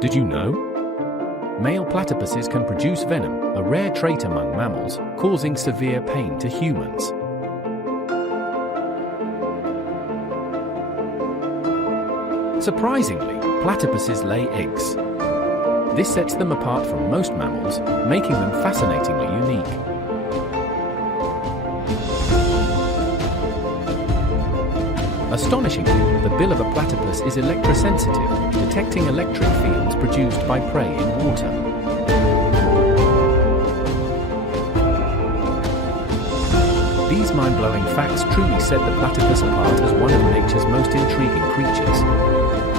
Did you know? Male platypuses can produce venom, a rare trait among mammals, causing severe pain to humans. Surprisingly, platypuses lay eggs. This sets them apart from most mammals, making them fascinatingly unique. Astonishingly, the bill of a platypus is electrosensitive, detecting electric fields produced by prey in water. These mind-blowing facts truly set the platypus apart as one of nature's most intriguing creatures.